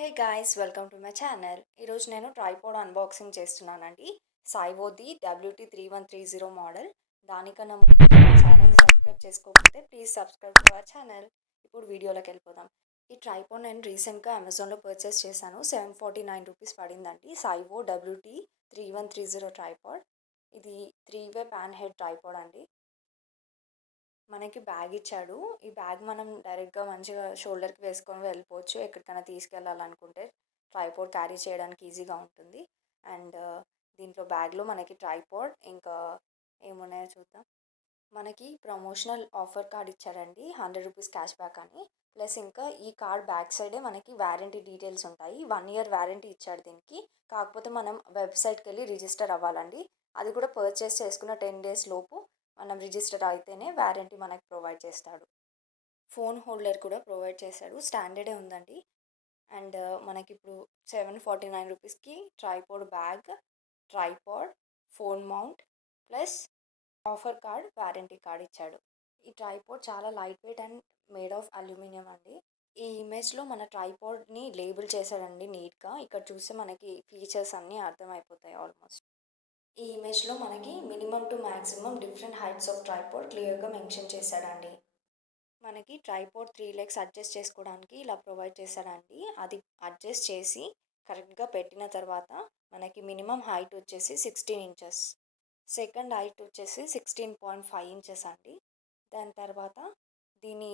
Hey guys, welcome to my channel. ఈరోజు నేను tripod unboxing చేస్తున్నానండి. సైవోది WT3130 మోడల్. దానికన్నా ముందు మా ఛానల్ సబ్స్క్రైబ్ చేసుకోకపోతే please subscribe to our channel. ఇప్పుడు వీడియోలోకి వెళ్ళిపోదాం. ఈ ట్రైపాడ్ నేను రీసెంట్గా అమెజాన్లో పర్చేస్ చేశాను. 749 రూపీస్ పడిందండి. సైవో WT3130 ట్రైపాడ్. ఇది 3-వే ప్యాన్ హెడ్ ట్రైపాడ్ అండి. మనకి బ్యాగ్ ఇచ్చాడు. ఈ బ్యాగ్ మనం డైరెక్ట్గా మంచిగా షోల్డర్కి వేసుకొని వెళ్ళిపోవచ్చు. ఎక్కడికైనా తీసుకెళ్ళాలనుకుంటే ట్రైపాడ్ క్యారీ చేయడానికి ఈజీగా ఉంటుంది. అండ్ దీంట్లో బ్యాగ్లో మనకి ట్రైపాడ్ ఇంకా ఏమున్నాయో చూద్దాం. మనకి ప్రమోషనల్ ఆఫర్ కార్డ్ ఇచ్చారండి, 100 రూపీస్ క్యాష్ బ్యాక్ అని. ప్లస్ ఇంకా ఈ కార్డ్ బ్యాక్ సైడే మనకి వారంటీ డీటెయిల్స్ ఉంటాయి. 1 ఇయర్ వారంటీ ఇచ్చాడు దీనికి. కాకపోతే మనం వెబ్సైట్కి వెళ్ళి రిజిస్టర్ అవ్వాలండి. అది కూడా పర్చేస్ చేసుకున్న 10 డేస్ లోపు మనం రిజిస్టర్ అయితేనే వారంటీ మనకు ప్రొవైడ్ చేస్తాడు. ఫోన్ హోల్డర్ కూడా ప్రొవైడ్ చేశాడు. స్టాండర్డే ఉందండి. అండ్ మనకి ఇప్పుడు 749 రూపీస్కి tripod bag, tripod, phone mount plus offer card, warranty card ఇచ్చాడు. ఈ ట్రైపాడ్ చాలా light weight and made of aluminium అండి. ఈ ఇమేజ్లో మన ట్రైపాడ్ని లేబుల్ చేశాడండి నీట్గా. ఇక్కడ చూస్తే మనకి ఫీచర్స్ అన్నీ అర్థమైపోతాయి ఆల్మోస్ట్. ఈ ఇమేజ్లో మనకి minimum to maximum different heights of tripod క్లియర్గా మెన్షన్ చేశాడండి. మనకి ట్రైపాడ్ 3 లెగ్స్ అడ్జస్ట్ చేసుకోవడానికి ఇలా ప్రొవైడ్ చేశాడండి. అది అడ్జస్ట్ చేసి కరెక్ట్గా పెట్టిన తర్వాత మనకి మినిమం హైట్ వచ్చేసి 16 ఇంచెస్, సెకండ్ హైట్ వచ్చేసి 16.5 ఇంచెస్ అండి. దాని తర్వాత దీని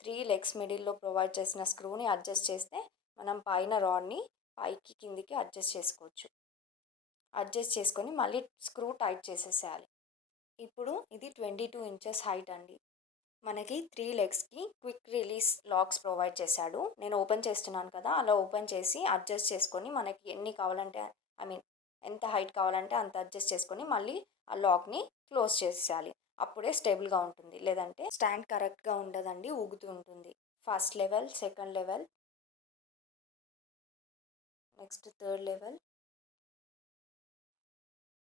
3 లెగ్స్ మిడిల్లో ప్రొవైడ్ చేసిన స్క్రూని అడ్జస్ట్ చేస్తే మనం పైన రాడ్ని పైకి కిందికి అడ్జస్ట్ చేసుకోవచ్చు. అడ్జస్ట్ చేసుకొని మళ్ళీ స్క్రూ టైట్ చేసేసేయాలి. ఇప్పుడు ఇది 22 ఇంచెస్ హైట్ అండి. మనకి 3 లెగ్స్కి క్విక్ రిలీజ్ లాక్స్ ప్రొవైడ్ చేశాడు. నేను ఓపెన్ చేస్తున్నాను కదా, అలా ఓపెన్ చేసి అడ్జస్ట్ చేసుకొని మనకి ఎన్ని కావాలంటే ఎంత హైట్ కావాలంటే అంత అడ్జస్ట్ చేసుకొని మళ్ళీ ఆ లాక్ని క్లోజ్ చేసేయాలి. అప్పుడే స్టేబుల్గా ఉంటుంది. లేదంటే స్టాండ్ కరెక్ట్గా ఉండదండి, ఊగుతూ ఉంటుంది. First level, second level, next third level,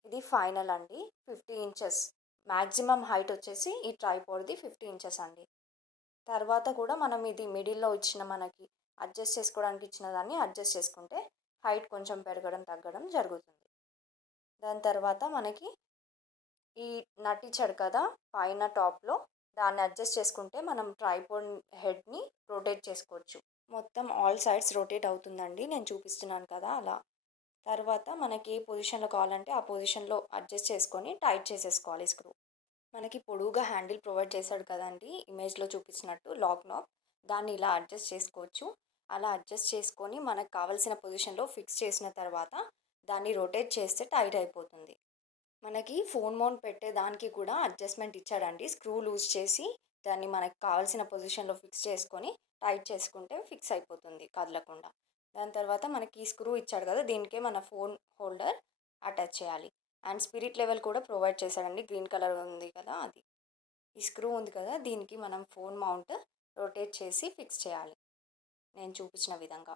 ఇది ఫైనల్ అండి. 50 ఇంచెస్ మ్యాక్సిమం హైట్ వచ్చేసి ఈ ట్రైపాడ్ది 50 ఇంచెస్ అండి. తర్వాత కూడా మనం ఇది మిడిల్లో ఇచ్చిన మనకి అడ్జస్ట్ చేసుకోవడానికి ఇచ్చిన దాన్ని అడ్జస్ట్ చేసుకుంటే హైట్ కొంచెం పెరగడం తగ్గడం జరుగుతుంది. దాని తర్వాత మనకి ఈ నట్ ఇచ్చాడు కదా పైన టాప్లో, దాన్ని అడ్జస్ట్ చేసుకుంటే మనం ట్రైపాడ్ హెడ్ని రొటేట్ చేసుకోవచ్చు. మొత్తం ఆల్ సైడ్స్ రొటేట్ అవుతుందండి, నేను చూపిస్తున్నాను కదా అలా. తర్వాత మనకి ఏ పొజిషన్లో కావాలంటే ఆ పొజిషన్లో అడ్జస్ట్ చేసుకొని టైట్ చేసేసుకోవాలి స్క్రూ. మనకి పొడువుగా హ్యాండిల్ ప్రొవైడ్ చేశాడు కదండి ఇమేజ్లో చూపించినట్టు లాక్ నాబ్, దాన్ని ఇలా అడ్జస్ట్ చేసుకోవచ్చు. అలా అడ్జస్ట్ చేసుకొని మనకు కావాల్సిన పొజిషన్లో ఫిక్స్ చేసిన తర్వాత దాన్ని రొటేట్ చేస్తే టైట్ అయిపోతుంది. మనకి ఫోన్ మౌంట్ పెట్టే దానికి కూడా అడ్జస్ట్మెంట్ ఇచ్చాడండి. స్క్రూ లూజ్ చేసి దాన్ని మనకు కావాల్సిన పొజిషన్లో ఫిక్స్ చేసుకొని టైట్ చేసుకుంటే ఫిక్స్ అయిపోతుంది కదలకుండా. దాని తర్వాత మనకి ఈ స్క్రూ ఇచ్చాడు కదా, దీనికే మన ఫోన్ హోల్డర్ అటాచ్ చేయాలి. అండ్ స్పిరిట్ లెవెల్ కూడా ప్రొవైడ్ చేశాడండి, గ్రీన్ కలర్ ఉంది కదా అది. ఈ స్క్రూ ఉంది కదా, దీనికి మనం ఫోన్ మౌంట్ రొటేట్ చేసి ఫిక్స్ చేయాలి నేను చూపించిన విధంగా.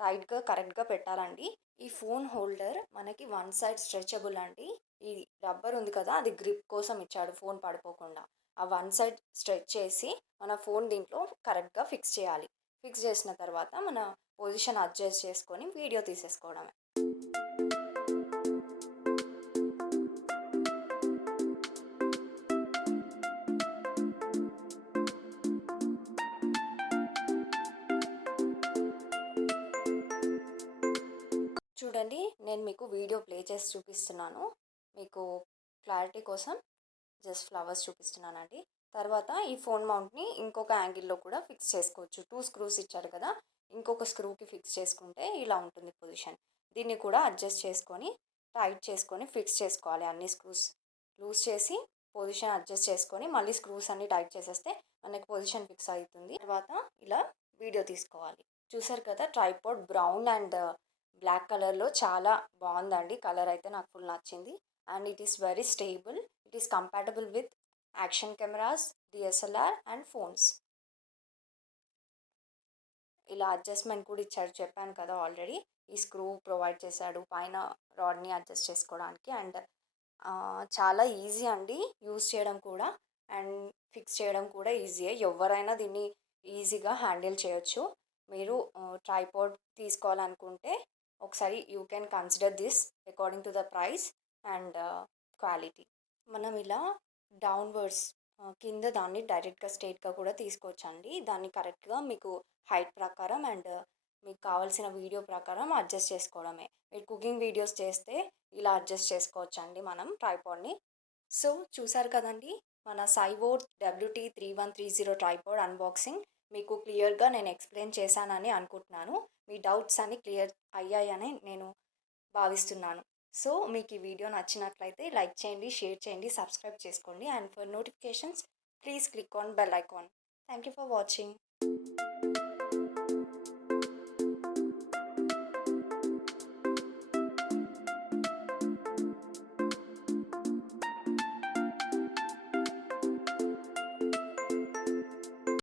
టైట్గా కరెక్ట్గా పెట్టాలండి. ఈ ఫోన్ హోల్డర్ మనకి వన్ సైడ్ స్ట్రెచబుల్ అండి. ఈ రబ్బర్ ఉంది కదా, అది గ్రిప్ కోసం ఇచ్చాడు ఫోన్ పడిపోకుండా. ఆ వన్ సైడ్ స్ట్రెచ్ చేసి మన ఫోన్ దీంట్లో కరెక్ట్గా ఫిక్స్ చేయాలి. ఫిక్స్ చేసిన తర్వాత మన పొజిషన్ అడ్జస్ట్ చేసుకొని వీడియో తీసేసుకోవడమే. చూడండి, నేను మీకు వీడియో ప్లే చేసి చూపిస్తున్నాను. మీకు క్లారిటీ కోసం జస్ట్ ఫ్లవర్స్ చూపిస్తున్నానండి. తర్వాత ఈ ఫోన్ మౌంట్ని ఇంకొక యాంగిల్లో కూడా ఫిక్స్ చేసుకోవచ్చు. 2 స్క్రూస్ ఇచ్చాడు కదా, ఇంకొక స్క్రూకి ఫిక్స్ చేసుకుంటే ఇలా ఉంటుంది పొజిషన్. దీన్ని కూడా అడ్జస్ట్ చేసుకొని టైట్ చేసుకొని ఫిక్స్ చేసుకోవాలి. అన్ని స్క్రూస్ లూజ్ చేసి పొజిషన్ అడ్జస్ట్ చేసుకొని మళ్ళీ స్క్రూస్ అన్ని టైట్ చేసేస్తే మనకి పొజిషన్ ఫిక్స్ అవుతుంది. తర్వాత ఇలా వీడియో తీసుకోవాలి. చూసారు కదా, ట్రైపాడ్ బ్రౌన్ అండ్ బ్లాక్ కలర్లో చాలా బాగుందండి. కలర్ అయితే నాకు ఫుల్ నచ్చింది. And it is very stable. It is compatible with action cameras, DSLR and phones. ఇలా అడ్జస్ట్మెంట్ కూడా ఇచ్చాడు, చెప్పాను కదా ఆల్రెడీ. ఈ స్క్రూ ప్రొవైడ్ చేశాడు పైన రాడ్ని అడ్జస్ట్ చేసుకోవడానికి. అండ్ చాలా ఈజీ అండి యూజ్ చేయడం కూడా, అండ్ ఫిక్స్ చేయడం కూడా ఈజీయే. ఎవరైనా దీన్ని ఈజీగా హ్యాండిల్ చేయొచ్చు. మీరు ట్రైపాడ్ తీసుకోవాలనుకుంటే ఒకసారి you can consider this according to the price and quality. మనం ఇలా డౌన్వర్డ్స్ కింద దాన్ని డైరెక్ట్గా స్ట్రైట్గా కూడా తీసుకోవచ్చండి. దాన్ని కరెక్ట్గా మీకు హైట్ ప్రకారం అండ్ మీకు కావాల్సిన వీడియో ప్రకారం అడ్జస్ట్ చేసుకోవడమే. మీరు కుకింగ్ వీడియోస్ చేస్తే ఇలా అడ్జస్ట్ చేసుకోవచ్చండి మనం ట్రైపాడ్ని. సో చూసారు కదండి మన సైవో WT3130 ట్రైపాడ్ అన్బాక్సింగ్. మీకు క్లియర్గా నేను ఎక్స్ప్లెయిన్ చేశానని అనుకుంటున్నాను. మీ డౌట్స్ అన్ని క్లియర్ అయ్యాయని నేను భావిస్తున్నాను. సో మీకు ఈ వీడియో నచ్చినట్లయితే లైక్ చేయండి, షేర్ చేయండి, సబ్స్క్రైబ్ చేసుకోండి and for notifications please click on bell icon. Thank you for watching.